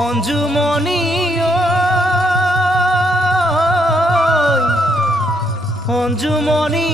অঞ্জুমণি অঞ্জুমণি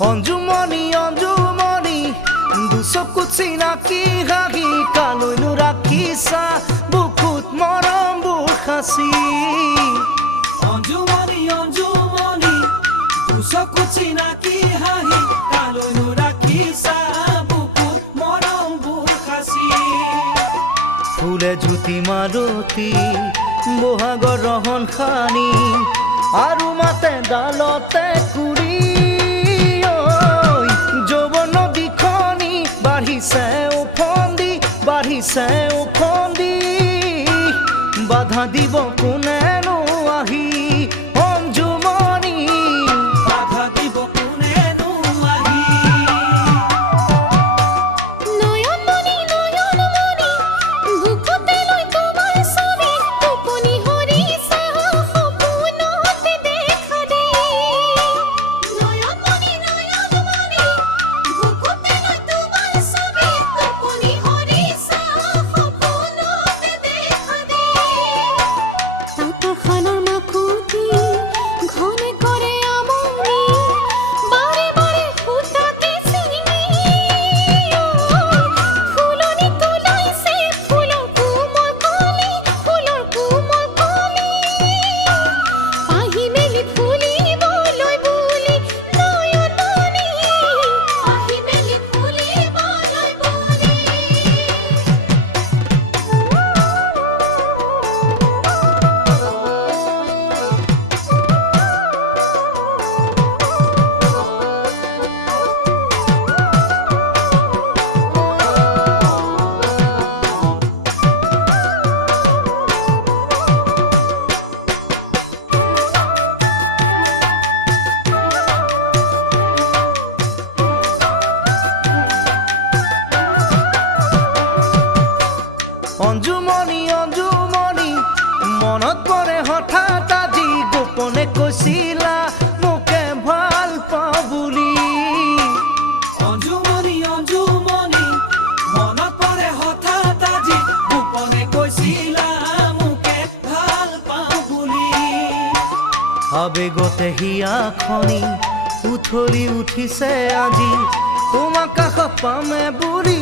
অঞ্জুমণি অঞ্জুমণি দুচকুত চিনাকি হাঁহি কালৈনো ৰাখিছা বুকুত মৰমবোৰ সাঁচি অঞ্জুমণি অঞ্জুমণি দুচকুত চিনাকি হাঁহি কালৈনো ৰাখিছা বুকুত মৰমবোৰ সাঁচি ফুলে জ্যোতি মালতী বহাগৰ ৰহন সানি আৰু মাতে ডালতে কুৰি বাঢ়িছে উফন্দি বাধা দিব কোনেনো আহি অঞ্জুমণি বাধা দিব কোনেনো আহি নয়নমণি নয়নমণি বুকুতে লৈ তোমাৰ ছবি টোপনি হৰিছা সপোনতে দেখা দে নয়নমণি নয়নমণি বুকুতে লৈ তোমাৰ ছবি টোপনি হৰিছা সপোনতে দেখা দে আকাশৰ মাকুতি ঘনে কৰে আমনি বাৰে বাৰে ফুটাকে চিনি ফুলনি তোলাইছে ফুলৰ কোমল কলি আহি মেলি ফুলিবলৈ বুলি নয়নমণি আহি মেলি ফুলিবলৈ বুলি অঞ্জুমণি অঞ্জুমণি মনত পৰে হঠাৎ আজি গোপনে কৈছিলা মোকে ভাল পাওঁ বুলি অঞ্জুমণি অঞ্জুমণি মনত পৰে হঠাৎ আজি গোপনে কৈছিলা মোকে ভাল পাওঁ বুলি আবেগতে হিয়াখনি উঠলি উঠিছে আজি তোমাক কাষত পামে বুলি